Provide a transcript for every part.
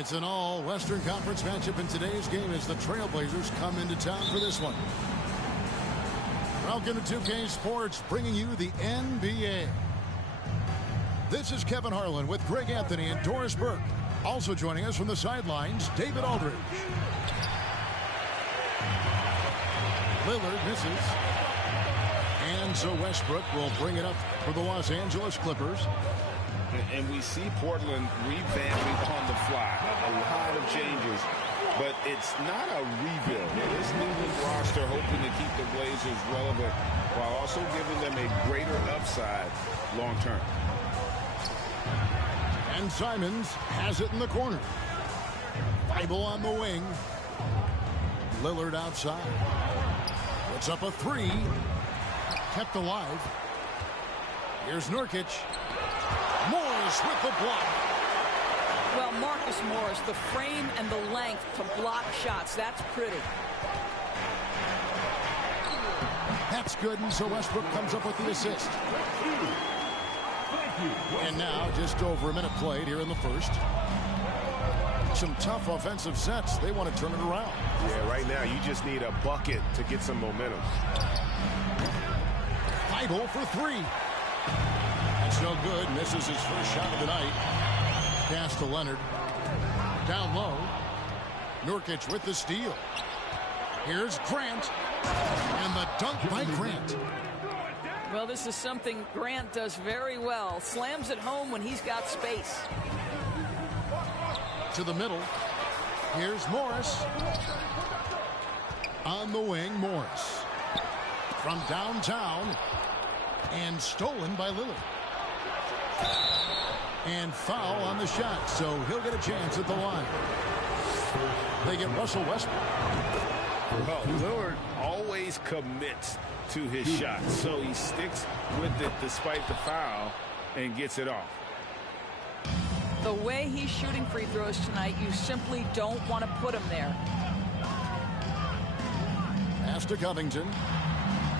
It's an all-Western Conference matchup in today's game as the Trailblazers come into town for this one. Welcome to 2K Sports, bringing you the NBA. This is Kevin Harlan with Greg Anthony and Doris Burke. Also joining us from the sidelines, David Aldridge. Lillard misses. And so Westbrook will bring it up for the Los Angeles Clippers. And we see Portland revamping on the fly. A lot of changes, but it's not a rebuild. This new roster hoping to keep the Blazers relevant while also giving them a greater upside long term. And Simons has it in the corner. Bible on the wing. Lillard outside. Puts up a three. Kept alive. Here's Nurkic. Morris with the block. Well, Marcus Morris, the frame and the length to block shots. That's pretty. That's good, and so Westbrook comes up with the assist. And now, just over a minute played here in the first. Some tough offensive sets. They want to turn it around. Yeah, right now, you just need a bucket to get some momentum. Bible for three. That's no good. Misses his first shot of the night. Pass to Leonard. Down low. Nurkic with the steal. Here's Grant. And the dunk by Grant. Well, this is something Grant does very well. Slams it home when he's got space. To the middle. Here's Morris. On the wing, Morris. From downtown. And stolen by Lillard. And foul on the shot, so he'll get a chance at the line. They get Russell Westbrook. Well, Lillard always commits to his shot, so he sticks with it despite the foul and gets it off. The way he's shooting free throws tonight, you simply don't want to put him there. Pass to Covington.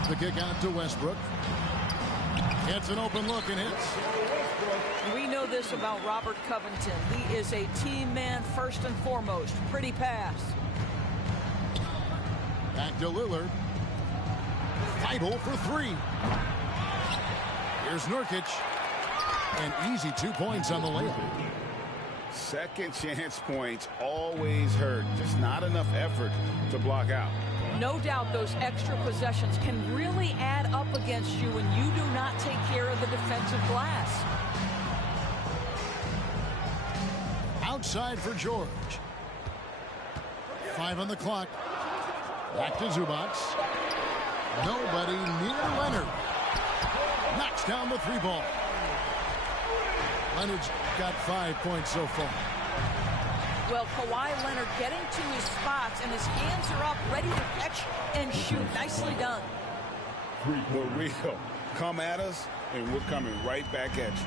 The kick out to Westbrook. Gets an open look and hits. We know this about Robert Covington. He is a team man first and foremost. Pretty pass. Back to Lillard. Bible for three. Here's Nurkic. And easy 2 points on the layup. Second chance points always hurt. Just not enough effort to block out. No doubt those extra possessions can really add up against you when you do not take care of the defensive glass. Outside for George. 5 on the clock. Back to Zubac. Nobody near Leonard. Knocks down the three ball. Leonard's got 5 points so far. Well, Kawhi Leonard getting to his spots, and his hands are up, ready to catch and shoot. Nicely done. The real. Come at us, and we're coming right back at you.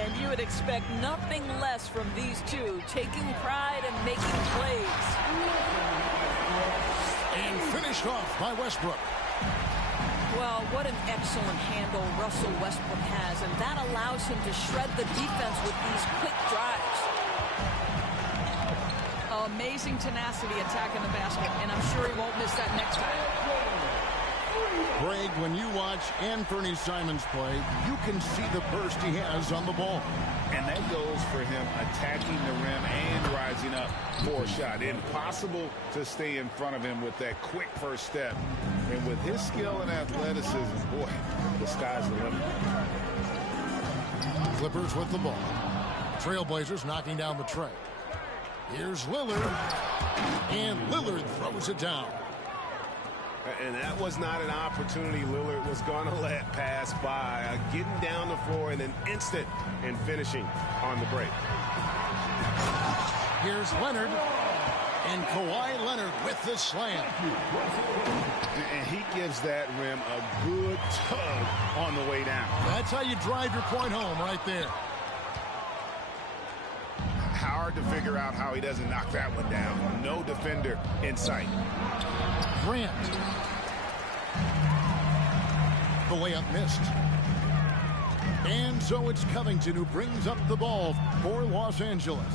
And you would expect nothing less from these two, taking pride and making plays. And finished off by Westbrook. Well, what an excellent handle Russell Westbrook has, and that allows him to shred the defense with these quick drives. Amazing tenacity attacking the basket, and I'm sure he won't miss that next time. Greg, when you watch Anthony Simons play, you can see the burst he has on the ball. And that goes for him attacking the rim and rising up for a shot. Impossible to stay in front of him with that quick first step. And with his skill and athleticism, boy, the sky's the limit. Clippers with the ball. Trailblazers knocking down the tray. Here's Lillard. And Lillard throws it down. And that was not an opportunity Lillard was going to let pass by. Getting down the floor in an instant and finishing on the break. Here's Leonard. And Kawhi Leonard with the slam. And he gives that rim a good tug on the way down. That's how you drive your point home right there. Hard to figure out how he doesn't knock that one down. No defender in sight. Grant. The layup missed. And so it's Covington who brings up the ball for Los Angeles.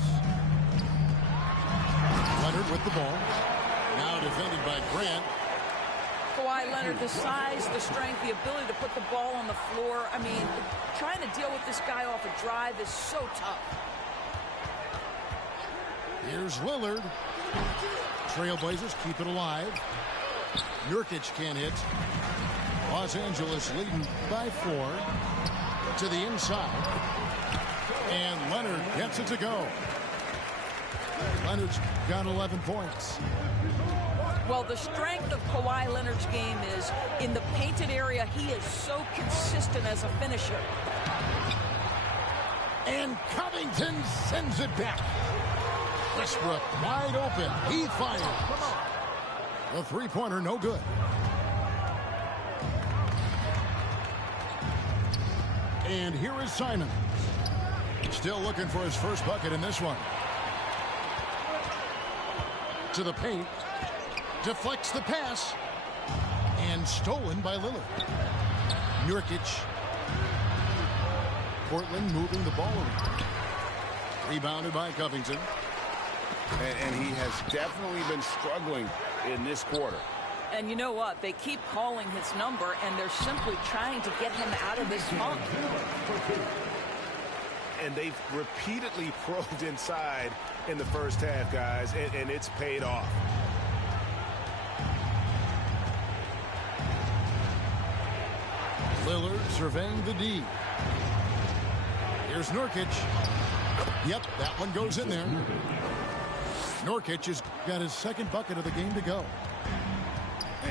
Leonard with the ball. Now defended by Grant. Kawhi Leonard, the size, the strength, the ability to put the ball on the floor. I mean, trying to deal with this guy off a drive is so tough. Here's Lillard. Trailblazers keep it alive. Nurkic can't hit. Los Angeles leading by 4 to the inside. And Leonard gets it to go. Leonard's got 11 points. Well, the strength of Kawhi Leonard's game is in the painted area. He is so consistent as a finisher. And Covington sends it back. Westbrook wide open. He fires. The three-pointer no good. And here is Simon. Still looking for his first bucket in this one. To the paint. Deflects the pass. And stolen by Lillard. Nurkic. Portland moving the ball around. Rebounded by Covington. And he has definitely been struggling in this quarter. And you know what? They keep calling his number, and they're simply trying to get him out of this funk. And they've repeatedly probed inside in the first half, guys, and it's paid off. Lillard surveying the D. Here's Nurkic. Yep, that one goes in there. Nurkic has got his second bucket of the game to go.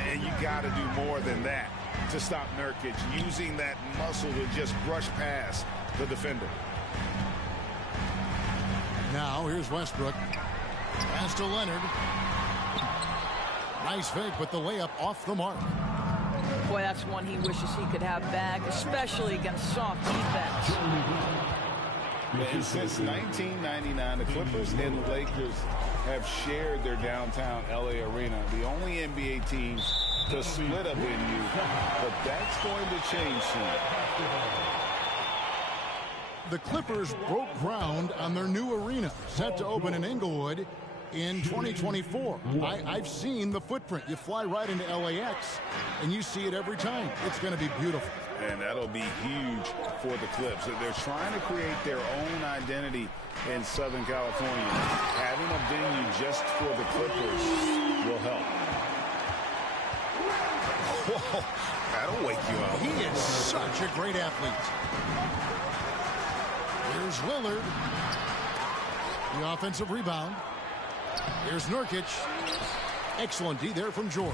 And you got to do more than that to stop Nurkic, using that muscle to just brush past the defender. Now here's Westbrook. Pass to Leonard. Nice fake, but the layup off the mark. Boy, that's one he wishes he could have back, especially against soft defense. And since 1999, the Clippers and the Lakers have shared their downtown LA arena. The only NBA teams to split a venue, but that's going to change soon. The Clippers broke ground on their new arena, set to open in Inglewood in 2024. I've seen the footprint. You fly right into LAX, and you see it every time. It's going to be beautiful. And that'll be huge for the Clips. They're trying to create their own identity in Southern California. Having a venue just for the Clippers will help. Whoa, that'll wake you up. He is such a great athlete. Here's Lillard. The offensive rebound. Here's Nurkic. Excellent D there from George.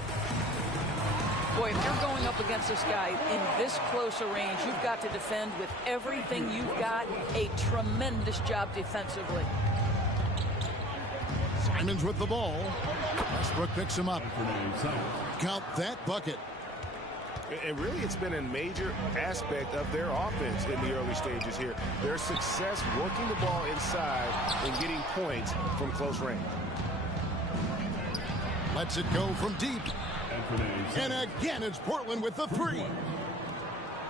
Boy, if you're going up against this guy in this close a range, you've got to defend with everything you've got. A tremendous job defensively. Simon's with the ball. Westbrook picks him up. Count that bucket. And really, it's been a major aspect of their offense in the early stages here. Their success working the ball inside and getting points from close range. Lets it go from deep. And again, it's Portland with the three.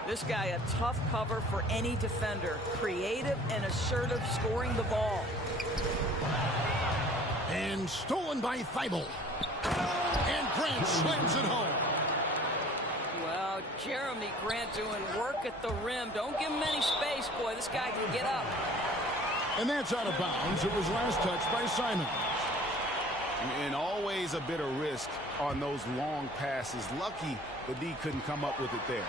This guy, a tough cover for any defender. Creative and assertive scoring the ball. And stolen by Thibault. And Grant slams it home. Well, Jeremy Grant doing work at the rim. Don't give him any space, boy. This guy can get up. And that's out of bounds. It was last touched by Simon. And always a bit of risk on those long passes. Lucky the D couldn't come up with it there.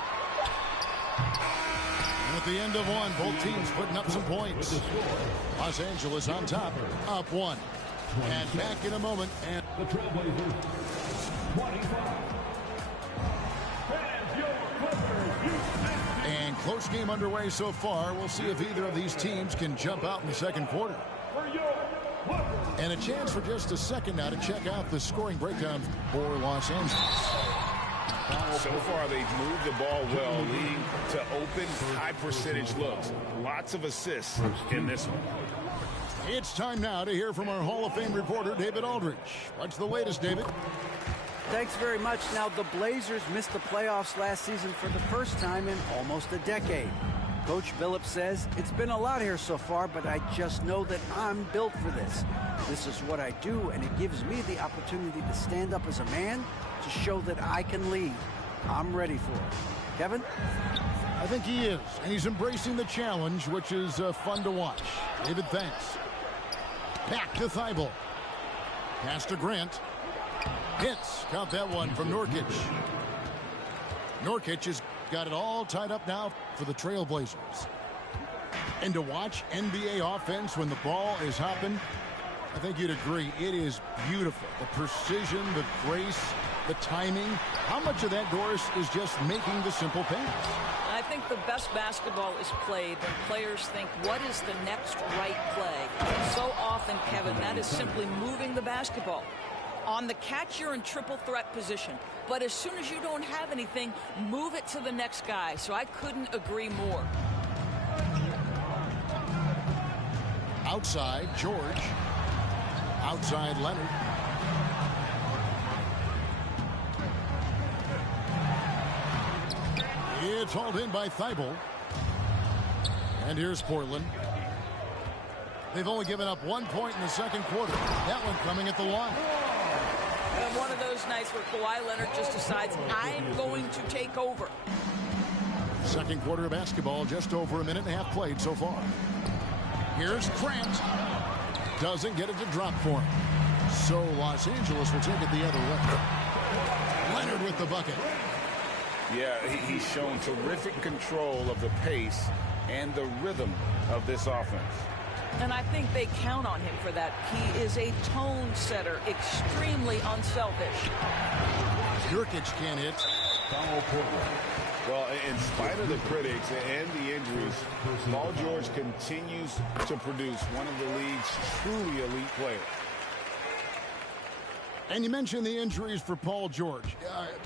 And at the end of one, both teams putting up some points. Los Angeles on top, up one. And back in a moment. And the Trailblazers, 25. And close game underway so far. We'll see if either of these teams can jump out in the second quarter. And a chance for just a second now to check out the scoring breakdown for Los Angeles. So far, they've moved the ball well, leading to open, high-percentage looks. Lots of assists in this one. It's time now to hear from our Hall of Fame reporter, David Aldridge. What's the latest, David? Thanks very much. Now, the Blazers missed the playoffs last season for the first time in almost a decade. Coach Phillips says, it's been a lot here so far, but I just know that I'm built for this. This is what I do, and it gives me the opportunity to stand up as a man to show that I can lead. I'm ready for it. Kevin? I think he is, and he's embracing the challenge, which is fun to watch. David, thanks. Back to Thibault. Pass to Grant. Hits. Count that one from Nurkic. Nurkic has got it all tied up now for the Trailblazers. And to watch NBA offense when the ball is hopping, I think you'd agree, it is beautiful. The precision, the grace, the timing. How much of that, Doris, is just making the simple pass? I think the best basketball is played when players think, what is the next right play? So often, Kevin, that is simply moving the basketball. On the catch, you're in triple threat position. But as soon as you don't have anything, move it to the next guy. So I couldn't agree more. Outside, George. Outside, Leonard. It's hauled in by Thibault. And here's Portland. They've only given up 1 point in the second quarter. That one coming at the line. And one of those nights where Kawhi Leonard just decides, I'm going to take over. Second quarter of basketball, just over a minute and a half played so far. Here's Grant. Doesn't get it to drop for him. So Los Angeles will take it the other way. Leonard with the bucket. Yeah, he's shown terrific control of the pace and the rhythm of this offense. And I think they count on him for that. He is a tone setter, extremely unselfish. Nurkic can't hit. Well, in spite of the critics and the injuries, Paul George continues to produce one of the league's truly elite players. And you mentioned the injuries for Paul George.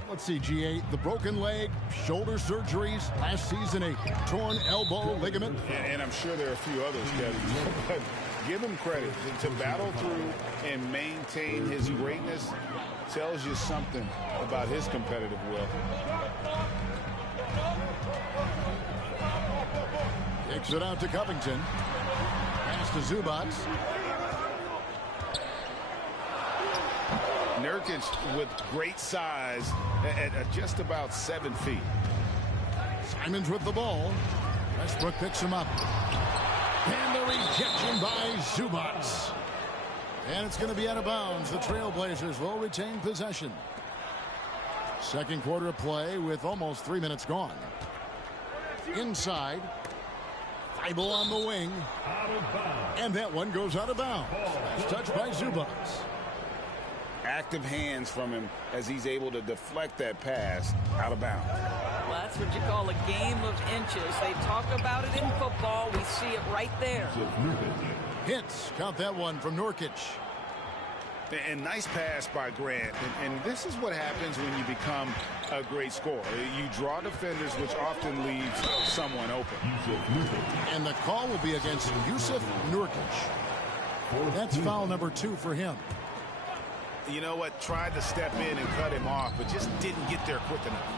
Let's see, G8, the broken leg, shoulder surgeries, last season a torn elbow ligament. And I'm sure there are a few others, Kevin. But give him credit. To battle through and maintain his greatness tells you something about his competitive will. Kicks it out to Covington. Pass to Zubac. Nurkic with great size at just about 7 feet. Simons with the ball. Westbrook picks him up. And the rejection by Zubac. And it's going to be out of bounds. The Trailblazers will retain possession. Second quarter of play with almost 3 minutes gone. Inside. Thibault on the wing. And that one goes out of bounds. Last touch by Zubac. Active hands from him as he's able to deflect that pass out of bounds. Well, that's what you call a game of inches. They talk about it in football. We see it right there. Hits. Count that one from Nurkic. And nice pass by Grant. And this is what happens when you become a great scorer. You draw defenders, which often leaves someone open. And the call will be against Jusuf Nurkic. That's foul number 2 for him. You know what? Tried to step in and cut him off, but just didn't get there quick enough.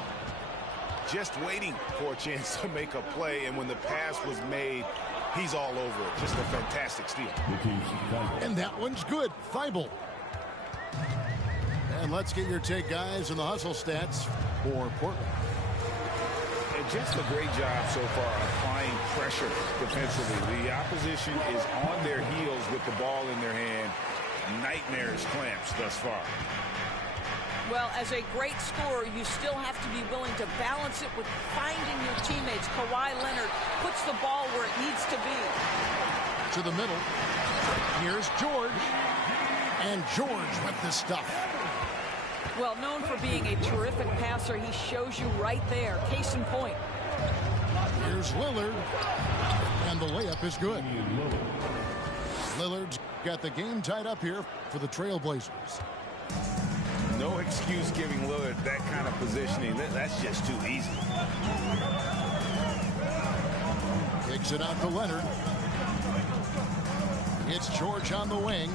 Just waiting for a chance to make a play, and when the pass was made, he's all over it. Just a fantastic steal. And that one's good. Thibault. And let's get your take, guys, on the hustle stats for Portland. And just a great job so far applying pressure defensively. The opposition is on their heels with the ball in their hand. Nightmares clamps thus far. Well, as a great scorer, you still have to be willing to balance it with finding your teammates. Kawhi Leonard puts the ball where it needs to be. To the middle. Here's George. And George with the stuff. Well, known for being a terrific passer, he shows you right there. Case in point. Here's Lillard. And the layup is good. Lillard's got the game tied up here for the Trailblazers. No excuse giving Lillard that kind of positioning. That's just too easy. Kicks it out to Leonard. It's George on the wing.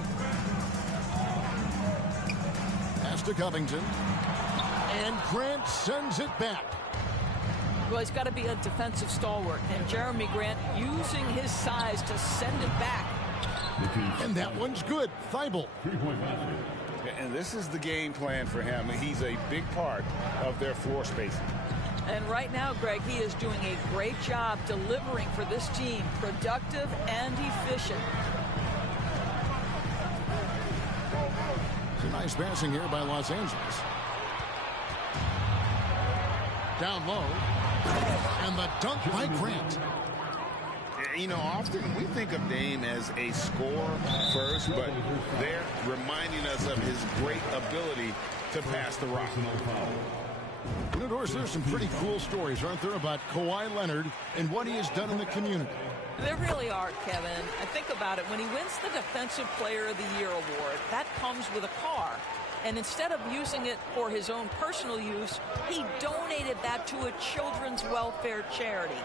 Pass to Covington. And Grant sends it back. Well, he's got to be a defensive stalwart, and Jeremy Grant using his size to send it back. And that one's good. Thibault. And this is the game plan for him. He's a big part of their floor spacing. And right now, Greg, he is doing a great job delivering for this team, productive and efficient. It's a nice passing here by Los Angeles. Down low. And the dunk by Grant. You know, often we think of Dame as a scorer first, but they're reminding us of his great ability to pass the rock. You know, Doris, there's some pretty cool stories, aren't there, about Kawhi Leonard and what he has done in the community. There really are, Kevin. I think about it. When he wins the Defensive Player of the Year award, that comes with a car. And instead of using it for his own personal use, he donated that to a children's welfare charity.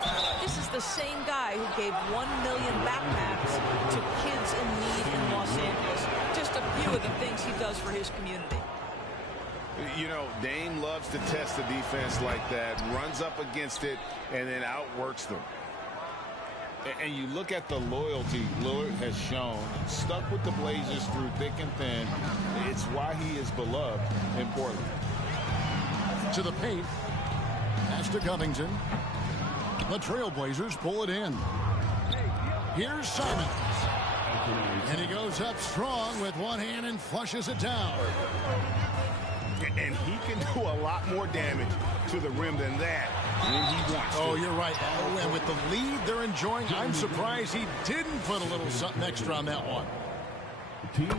This is the same guy who gave 1 million backpacks to kids in need in Los Angeles. Just a few of the things he does for his community. You know, Dame loves to test the defense like that, runs up against it, and then outworks them. And you look at the loyalty Lillard has shown, stuck with the Blazers through thick and thin. It's why he is beloved in Portland. To the paint. Pass to Covington. The Trailblazers pull it in. Here's Simons. And he goes up strong with one hand and flushes it down. And he can do a lot more damage to the rim than that when he wants to. Oh, you're right. Oh, and with the lead they're enjoying, I'm surprised he didn't put a little something extra on that one.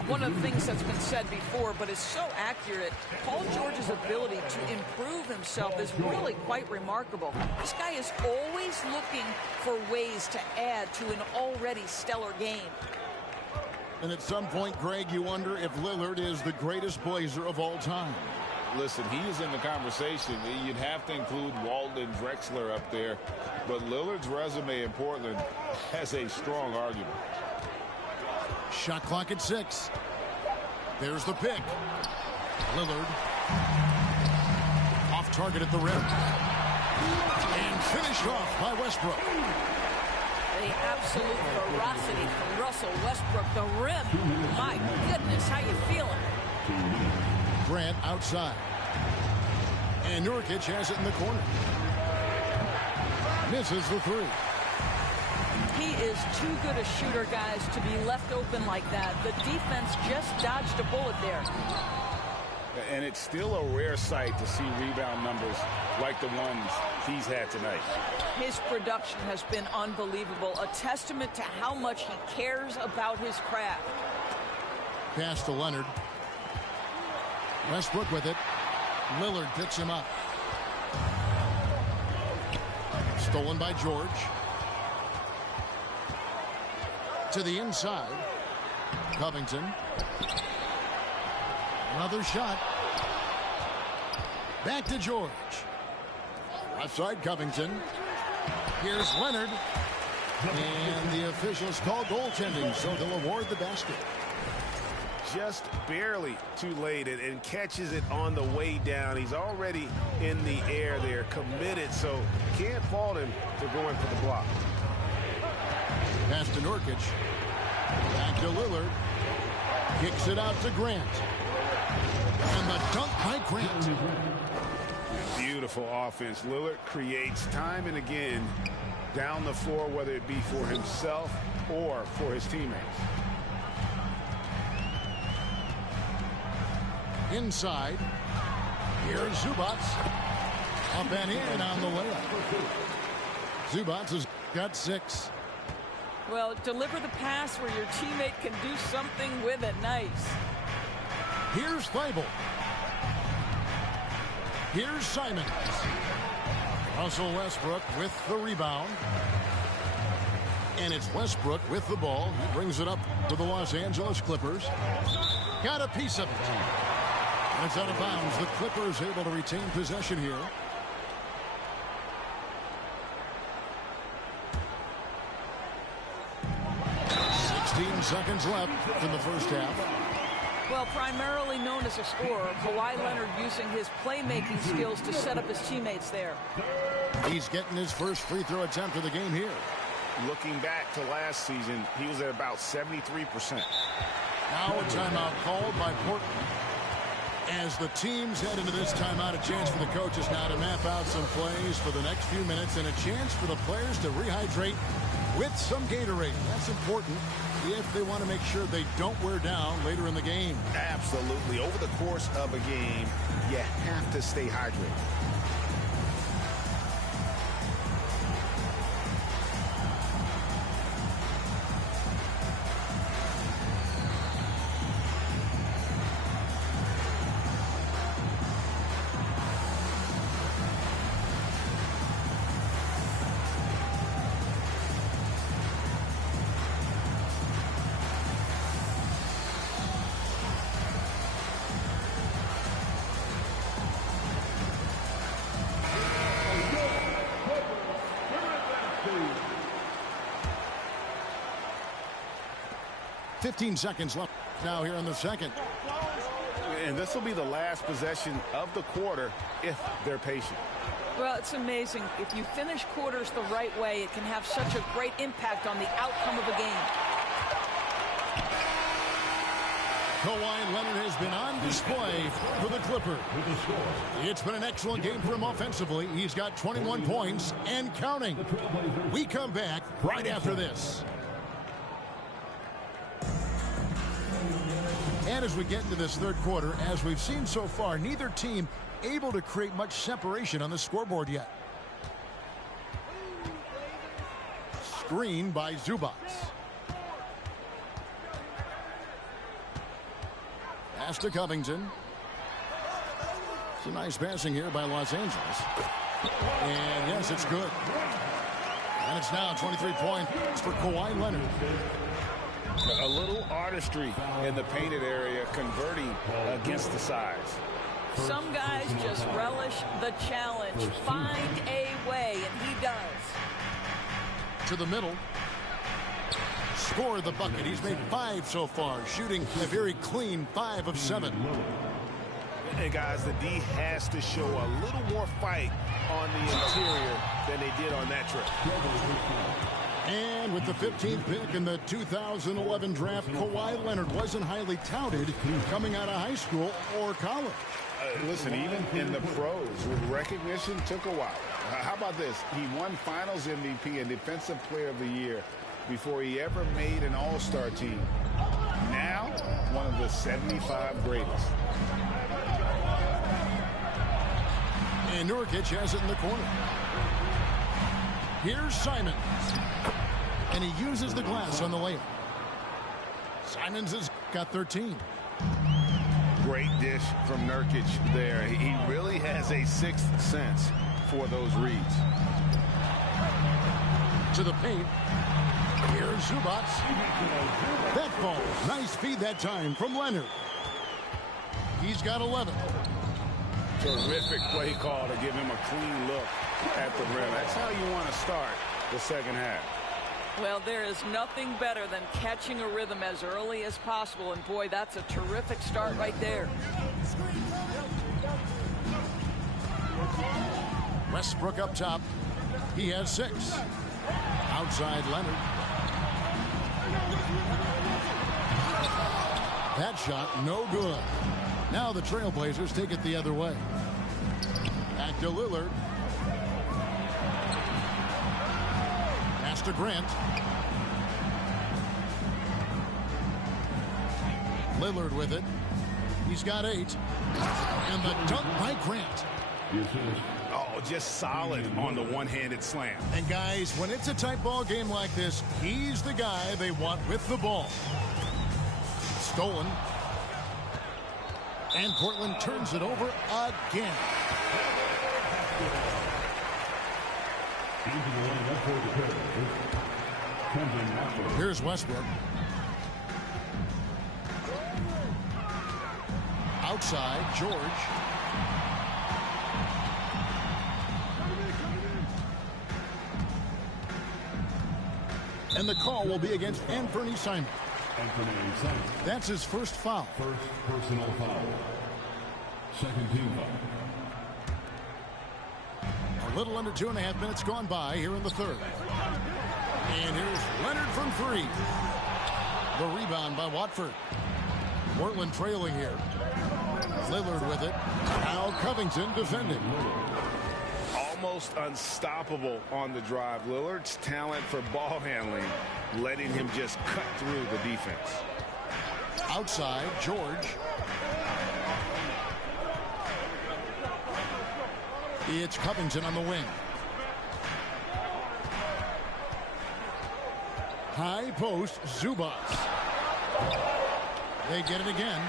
One of the things that's been said before, but is so accurate, Paul George's ability to improve himself is really quite remarkable. This guy is always looking for ways to add to an already stellar game. And at some point, Greg, you wonder if Lillard is the greatest Blazer of all time. Listen, he is in the conversation. You'd have to include Walton and Drexler up there. But Lillard's resume in Portland has a strong argument. Shot clock at 6. There's the pick. Lillard. Off target at the rim. And finished off by Westbrook. The absolute ferocity from Russell Westbrook. The rim. My goodness, how you feeling? Grant outside. And Nurkic has it in the corner. Misses the three. He is too good a shooter, guys, to be left open like that. The defense just dodged a bullet there. And it's still a rare sight to see rebound numbers like the ones he's had tonight. His production has been unbelievable, a testament to how much he cares about his craft. Pass to Leonard. Westbrook with it. Lillard picks him up. Stolen by George. To the inside. Covington. Another shot. Back to George. Left side, Covington. Here's Leonard. And the officials call goaltending, so they'll award the basket. Just barely too late and catches it on the way down. He's already in the air there, committed, so can't fault him for going for the block. Pass to Nurkic. Back to Lillard. Kicks it out to Grant. And the dunk by Grant. Beautiful offense. Lillard creates time and again down the floor, whether it be for himself or for his teammates. Inside. Here's Zubac. Up and in on the layup. Zubac has got 6. Well, deliver the pass where your teammate can do something with it. Nice. Here's Thibault. Here's Simons. Russell Westbrook with the rebound. And it's Westbrook with the ball. He brings it up to the Los Angeles Clippers. Got a piece of it. It's out of bounds. The Clippers able to retain possession here. Seconds left in the first half. Well, primarily known as a scorer, Kawhi Leonard using his playmaking skills to set up his teammates there. He's getting his first free throw attempt of the game here. Looking back to last season, he was at about 73%. Now a timeout called by Portland. As the teams head into this timeout, a chance for the coaches now to map out some plays for the next few minutes and a chance for the players to rehydrate with some Gatorade. That's important if they want to make sure they don't wear down later in the game. Absolutely. Over the course of a game, you have to stay hydrated. Seconds left now here in the second. And this will be the last possession of the quarter if they're patient. Well, it's amazing. If you finish quarters the right way, it can have such a great impact on the outcome of a game. Kawhi Leonard has been on display for the Clippers. It's been an excellent game for him offensively. He's got 21 points and counting. We come back right after this. And as we get into this third quarter, as we've seen so far, neither team able to create much separation on the scoreboard yet. Screen by Zubac. Pass to Covington. It's a nice passing here by Los Angeles. And yes, it's good. And it's now 23 points for Kawhi Leonard. A little artistry in the painted area, converting against the size. Some guys just relish the challenge. Find a way, and he does. To the middle. Score the bucket. He's made 5 so far, shooting a very clean 5 of 7. And guys, the D has to show a little more fight on the interior than they did on that trip. And with the 15th pick in the 2011 draft, Kawhi Leonard wasn't highly touted coming out of high school or college. Listen, even in the pros, recognition took a while. How about this? He won Finals MVP and Defensive Player of the Year before he ever made an All-Star team. Now, one of the 75 greatest. And Nurkic has it in the corner. Here's Simons. And he uses the glass on the layup. Simons has got 13. Great dish from Nurkic there. He really has a sixth sense for those reads. To the paint. Here's Zubac. That ball. Nice feed that time from Leonard. He's got 11. Terrific play call to give him a clean look at the rim. That's how you want to start the second half. Well, there is nothing better than catching a rhythm as early as possible. And, boy, that's a terrific start right there. Westbrook up top. He has 6. Outside Leonard. That shot, no good. Now the Trailblazers take it the other way. Back to Lillard. Pass to Grant. Lillard with it. He's got 8. And the dunk by Grant. Oh, just solid on the one-handed slam. And guys, when it's a tight ball game like this, he's the guy they want with the ball. Stolen. And Portland turns it over again. Here's Westbrook. Outside, George. And the call will be against Anthony Simons. That's his first foul. First personal foul. Second team foul. A little under 2.5 minutes gone by here in the third. And here's Leonard from three. The rebound by Watford. Portland trailing here. Lillard with it. Now Covington defending. Almost unstoppable on the drive. Lillard's talent for ball handling, letting him just cut through the defense. Outside, George. It's Covington on the wing. High post, Zubas. They get it again.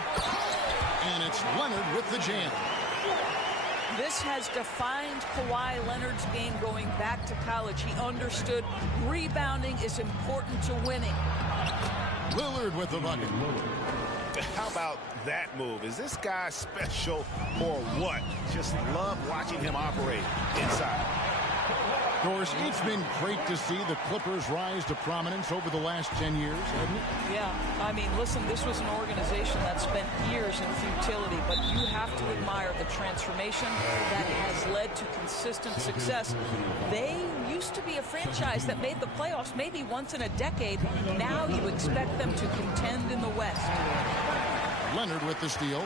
And it's Leonard with the jam. This has defined Kawhi Leonard's game going back to college. He understood rebounding is important to winning. Lillard with the bucket. How about that move? Is this guy special or what? Just love watching him operate inside. Of course, it's been great to see the Clippers rise to prominence over the last 10 years, hasn't it? Yeah, I mean, listen, this was an organization that spent years in futility, but you have to admire the transformation that has led to consistent success. They used to be a franchise that made the playoffs maybe once in a decade. Now you expect them to contend in the West. Leonard with the steal.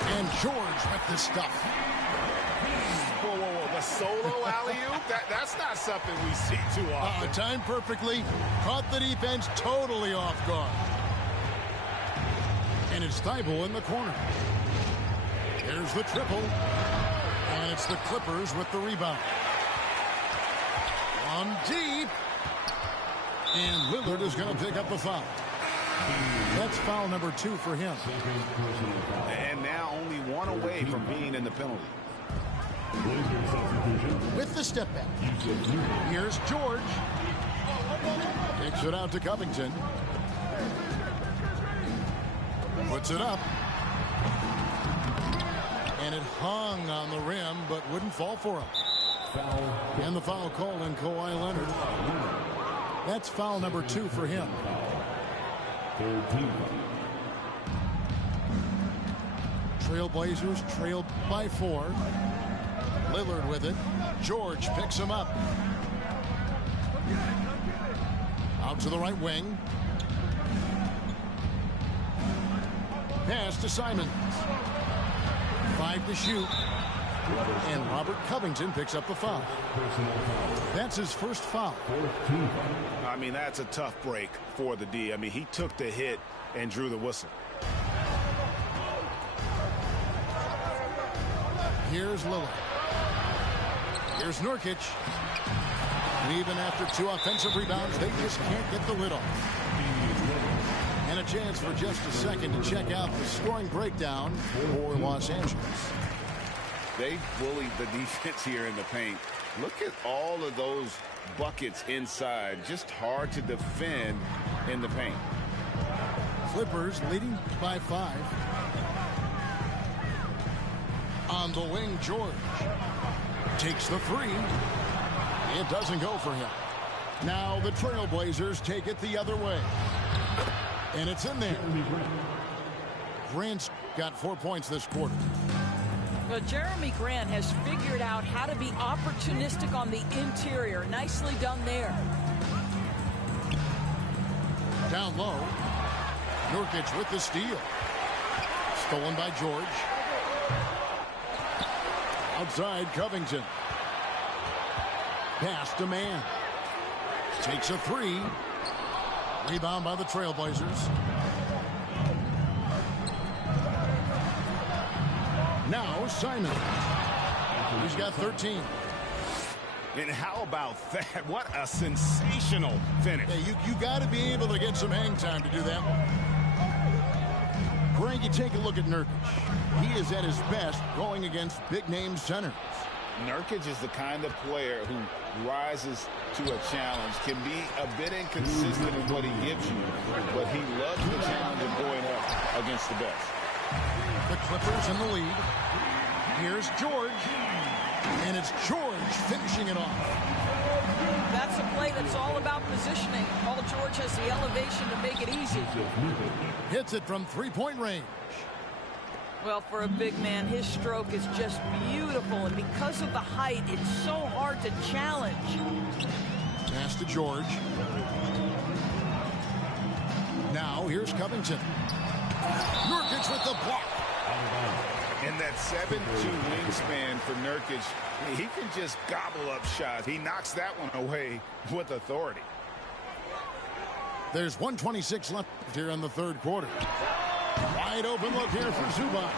And George with the stuff. Whoa, whoa, whoa. The solo alley-oop? That's not something we see too often. Timed perfectly. Caught the defense totally off guard. And it's Thibault in the corner. There's the triple. And it's the Clippers with the rebound. On deep. And Lillard is going to pick up the foul. That's foul number 2 for him. And now only one away from being in the penalty. With the step back. Here's George. Kicks it out to Covington. Puts it up. And it hung on the rim, but wouldn't fall for him. And the foul call on Kawhi Leonard. That's foul number 2 for him. Trailblazers trailed by 4. Lillard with it. George picks him up. Out to the right wing. Pass to Simons. 5 to shoot. And Robert Covington picks up the foul. That's his first foul. I mean, that's a tough break for the D. I mean, he took the hit and drew the whistle. Here's Lillard. Here's Nurkic. And even after 2 offensive rebounds, they just can't get the lid off. And a chance for just a second to check out the scoring breakdown for Los Angeles. They bullied the defense here in the paint. Look at all of those buckets inside. Just hard to defend in the paint. Clippers leading by 5. On the wing, George takes the 3. It doesn't go for him. Now the Trailblazers take it the other way. And it's in there. Grant's got 4 points this quarter. Well, Jeremy Grant has figured out how to be opportunistic on the interior. Nicely done there. Down low. Nurkic with the steal. Stolen by George. Outside, Covington. Pass to Mann. Takes a 3. Rebound by the Trailblazers. Now Simon. He's got 13. And how about that? What a sensational finish. Yeah, you got to be able to get some hang time to do that one. Greg, you take a look at Nurkic. He is at his best going against big-name centers. Nurkic is the kind of player who rises to a challenge, can be a bit inconsistent in what he gives you, but he loves the challenge of going up against the best. The Clippers in the lead. Here's George. And it's George finishing it off. That's a play that's all about positioning, all George has the elevation to make it easy. Hits it from three-point range. Well, for a big man, his stroke is just beautiful, and because of the height, it's so hard to challenge. Pass to George. Now here's Covington. Nurkic with the block. And that 7'2" wingspan for Nurkic, he can just gobble up shots. He knocks that one away with authority. There's 1:26 left here in the third quarter. Wide open look here for Zubac.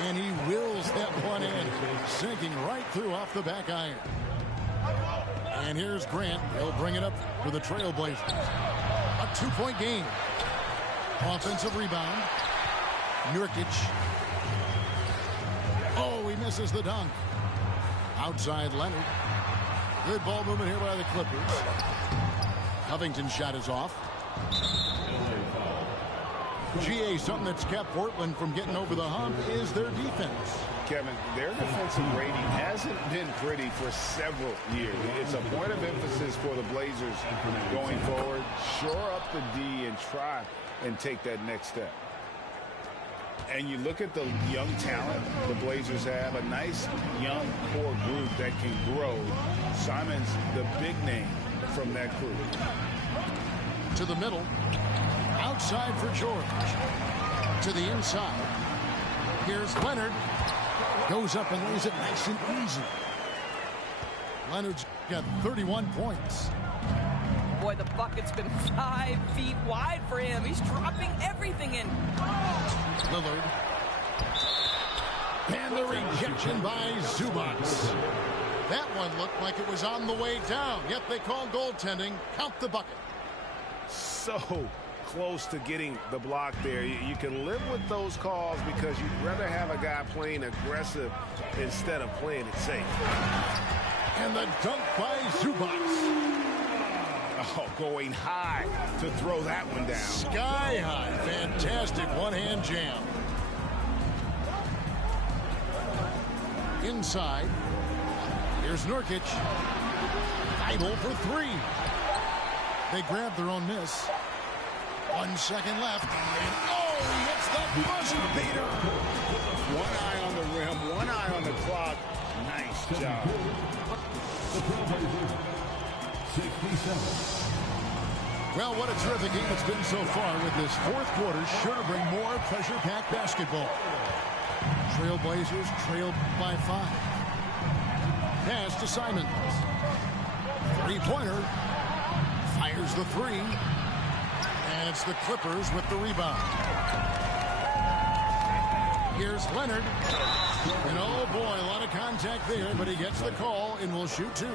And he wills that one in, sinking right through off the back iron. And here's Grant. He'll bring it up for the Trailblazers. A 2-point game. Offensive rebound. Nurkic. Oh, he misses the dunk. Outside Leonard. Good ball movement here by the Clippers. Covington's shot is off. GA, something that's kept Portland from getting over the hump is their defense. Kevin, their defensive rating hasn't been pretty for several years. It's a point of emphasis for the Blazers going forward. Shore up the D and try and take that next step. And you look at the young talent the Blazers have, a nice young core group that can grow. Simon's the big name from that group. To the middle. Outside for George. To the inside. Here's Leonard. Goes up and lays it nice and easy. Leonard's got 31 points. Boy, the bucket's been 5 feet wide for him. He's dropping everything in. Lillard. And the rejection by Zubac. That one looked like it was on the way down. Yep, they call goaltending. Count the bucket. So close to getting the block there. You can live with those calls because you'd rather have a guy playing aggressive instead of playing it safe. And the dunk by Zubac. Oh, going high to throw that one down. Sky high. Fantastic one-hand jam. Inside. Here's Nurkic. Idle for three. They grab their own miss. 1 second left. And oh, he hits the buzzer beater. One eye on the rim, one eye on the clock. Nice job. The Trailblazers, 67. Well, what a terrific game it's been so far with this fourth quarter. Sure to bring more pressure-packed basketball. Trailblazers trailed by 5. Pass to Simons. Three-pointer. Fires the three. And it's the Clippers with the rebound. Here's Leonard. And oh boy, a lot of contact there, but he gets the call and will shoot 2.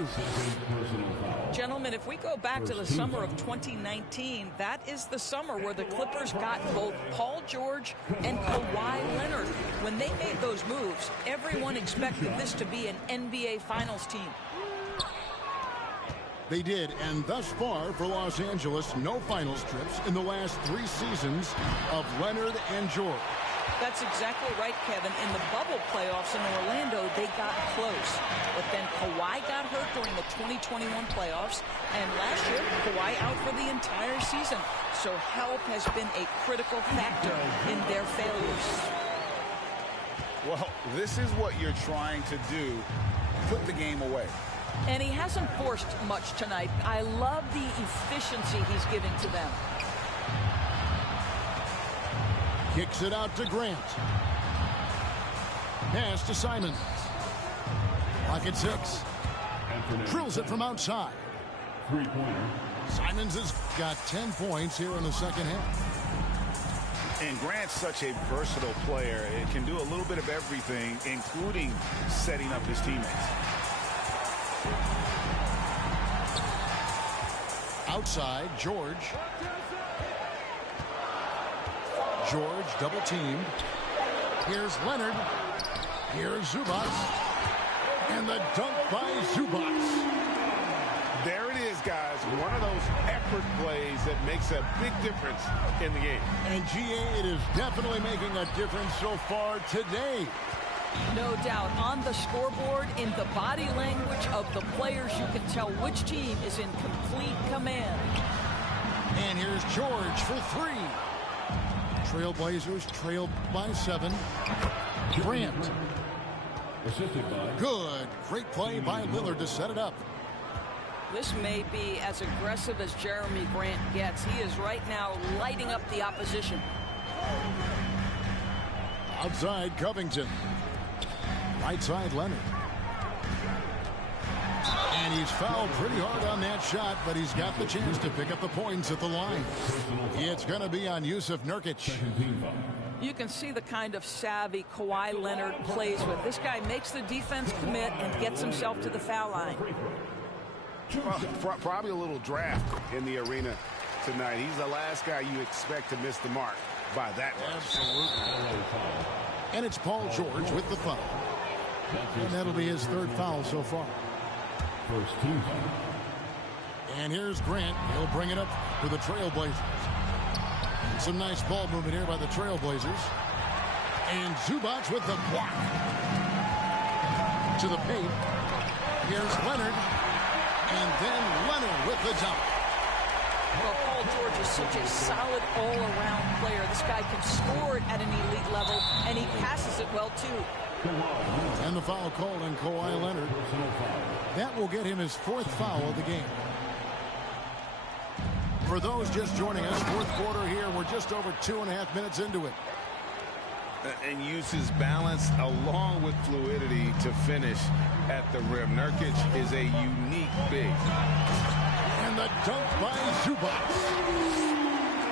Gentlemen, if we go back to the summer of 2019, that is the summer where the Clippers got both Paul George and Kawhi Leonard. When they made those moves, everyone expected this to be an NBA Finals team. They did, and thus far for Los Angeles, no finals trips in the last 3 seasons of Leonard and George. That's exactly right, Kevin. In the bubble playoffs in Orlando, they got close. But then Kawhi got hurt during the 2021 playoffs, and last year, Kawhi out for the entire season. So health has been a critical factor in their failures. Well, this is what you're trying to do. Put the game away. And he hasn't forced much tonight. I love the efficiency he's giving to them. Kicks it out to Grant. Pass to Simons. Clock at 6. Drills it from outside. Three-pointer. Simons has got 10 points here in the second half. And Grant's such a versatile player. It can do a little bit of everything, including setting up his teammates. Outside, George. George double teamed. Here's Leonard. Here's Zubac. And the dunk by Zubac. There it is, guys. One of those effort plays that makes a big difference in the game. And GA, it is definitely making a difference so far today. No doubt. On the scoreboard, in the body language of the players, you can tell which team is in complete command. And here's George for three. Trailblazers trailed by 7. Grant. Assisted by Good. Great play by Lillard to set it up. This may be as aggressive as Jeremy Grant gets. He is right now lighting up the opposition. Outside Covington. Right side Leonard. And he's fouled pretty hard on that shot, but he's got the chance to pick up the points at the line. It's going to be on Jusuf Nurkic. You can see the kind of savvy Kawhi Leonard plays with. This guy makes the defense commit and gets himself to the foul line. Probably a little draft in the arena tonight. He's the last guy you expect to miss the mark by that much. Absolutely. And it's Paul George with the foul. And that'll be his 3rd foul so far. First team. And here's Grant. He'll bring it up for the Trailblazers. Some nice ball movement here by the Trailblazers. And Zubac with the block. To the paint. Here's Leonard. And then Leonard with the dunk. Well, Paul George is such a solid all-around player. This guy can score it at an elite level, and he passes it well, too. And the foul called on Kawhi Leonard. That will get him his 4th foul of the game. For those just joining us, 4th quarter here. We're just over 2.5 minutes into it. And uses balance along with fluidity to finish at the rim. Nurkic is a unique big. And the dunk by Zubac.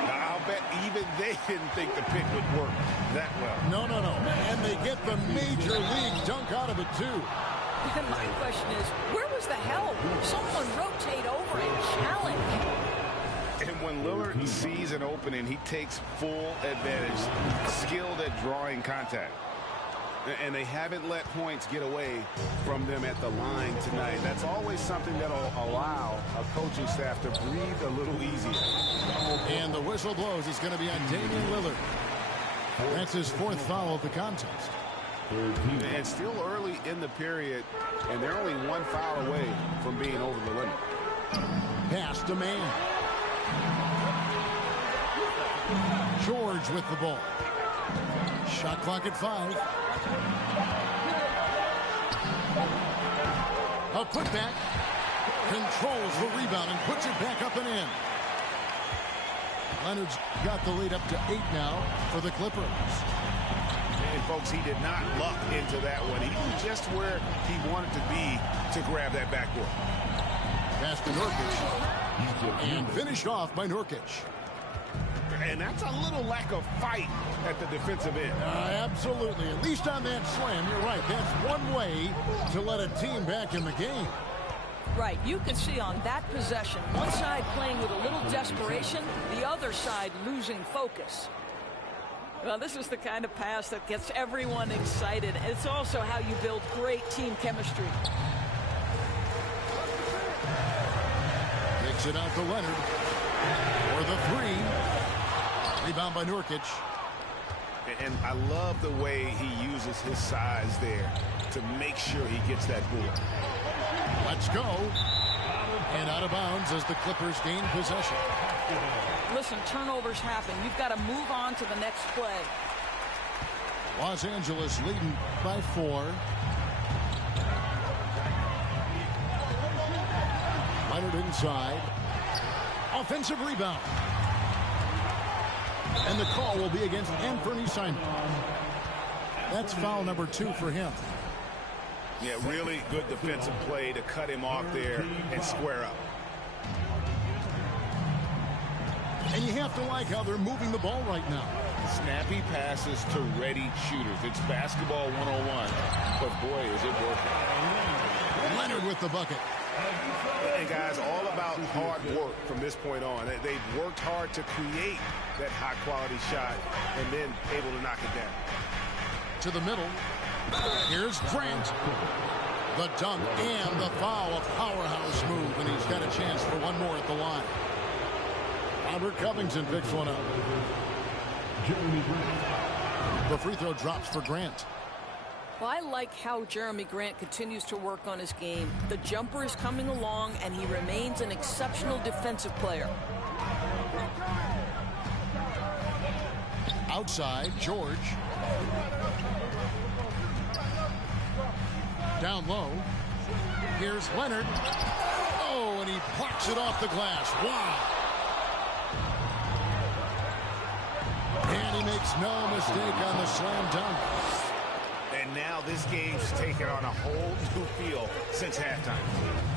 I'll bet even they didn't think the pick would work that well. No. And they get the major league dunk out of it, too. And my question is, where was the help? Someone rotate over and challenge. And when Lillard sees an opening, he takes full advantage, skilled at drawing contact. And they haven't let points get away from them at the line tonight. That's always something that'll allow a coaching staff to breathe a little easier. And the whistle blows. It's going to be on Damian Lillard. That's his 4th foul of the contest. And still early in the period, and they're only 1 foul away from being over the limit. Pass to man. George with the ball. Shot clock at 5. A putback. Controls the rebound and puts it back up and in. Leonard's got the lead up to 8 now for the Clippers. And folks, he did not luck into that one. He was just where he wanted to be to grab that backboard. Pass to Nurkic. And finished off by Nurkic. And that's a little lack of fight at the defensive end. Absolutely. At least on that slam, you're right. That's one way to let a team back in the game. Right. You can see on that possession, one side playing with a little desperation, the other side losing focus. Well, this is the kind of pass that gets everyone excited. It's also how you build great team chemistry. Kicks it out to Leonard for the 3. Rebound by Nurkic. And I love the way he uses his size there to make sure he gets that board. Let's go. And out of bounds as the Clippers gain possession. Listen, turnovers happen. You've got to move on to the next play. Los Angeles leading by 4. Leonard inside. Offensive rebound. And the call will be against Anthony Simon. That's foul number 2 for him. Yeah, really good defensive play to cut him off there and square up. And you have to like how they're moving the ball right now. Snappy passes to ready shooters. It's basketball 101. But boy, is it working. Leonard with the bucket. And guys, all about hard work from this point on. They've worked hard to create that high-quality shot and then able to knock it down. To the middle. Here's Grant. The dunk and the foul, a powerhouse move, and he's got a chance for one more at the line. Robert Covington picks one up. The free throw drops for Grant. Well, I like how Jeremy Grant continues to work on his game. The jumper is coming along, and he remains an exceptional defensive player. Outside, George. Down low. Here's Leonard. Oh, and he blocks it off the glass. Wow. And he makes no mistake on the slam dunk. And now this game's taken on a whole new feel since halftime.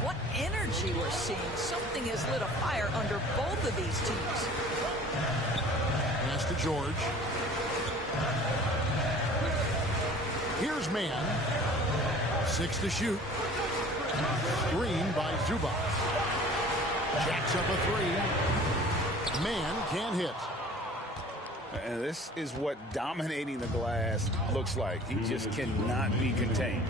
What energy we're seeing. Something has lit a fire under both of these teams. Pass to George. Here's Mann. 6 to shoot. Screen by Zubac. Jacks up a 3. Mann can't hit. And this is what dominating the glass looks like. He just cannot be contained.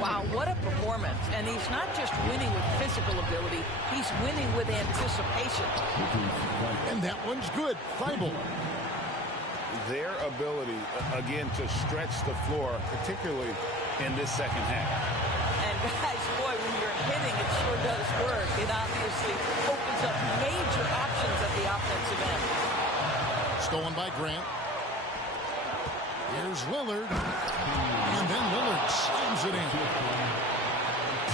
Wow, what a performance. And he's not just winning with physical ability, he's winning with anticipation. And that one's good. Thibault. Their ability, again, to stretch the floor, particularly in this second half. And guys, boy, when you're hitting, it sure does work. It obviously opens up major options at the offensive end. Stolen by Grant. Here's Lillard. And then Lillard slams it in.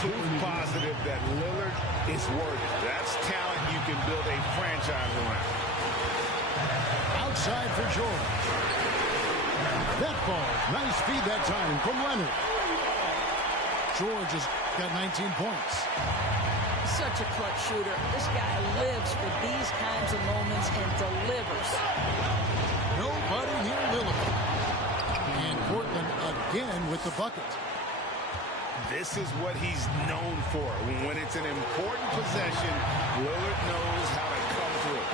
Proof positive that Lillard is worth it. That's talent you can build a franchise around. Outside for George. That ball. Nice feed that time from Leonard. George has got 19 points. Such a clutch shooter. This guy lives for these kinds of moments and delivers. Nobody near Lillard. And Portland again with the bucket. This is what he's known for. When it's an important possession, Lillard knows how to come through.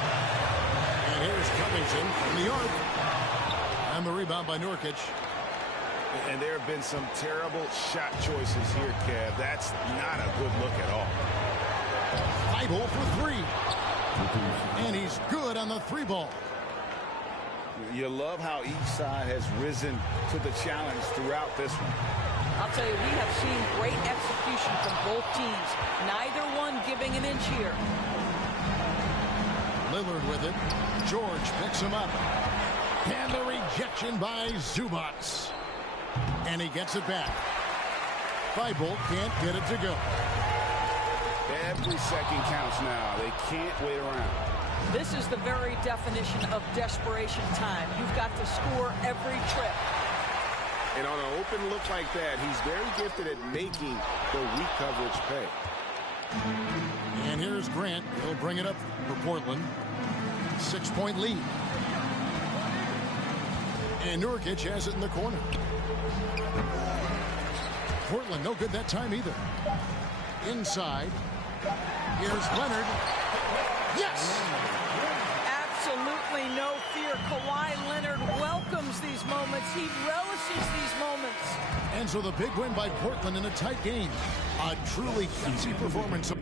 And here's Covington from the arc. And the rebound by Nurkic. And there have been some terrible shot choices here, Kev. That's not a good look at all. Thibault for 3. And he's good on the 3-ball. You love how each side has risen to the challenge throughout this one. I'll tell you, we have seen great execution from both teams. Neither one giving an inch here. Lillard with it. George picks him up. And the rejection by Zubac. And he gets it back. Thibault can't get it to go. Every second counts now. They can't wait around. This is the very definition of desperation time. You've got to score every trip. And on an open look like that, he's very gifted at making the weak coverage pay. And here's Grant. He'll bring it up for Portland. 6-point lead. And Nurkic has it in the corner. Portland no good that time either. Inside. Here's Leonard. Yes! Absolutely no fear. Kawhi Leonard welcomes these moments. He relishes these moments. And so the big win by Portland in a tight game. A truly classy performance.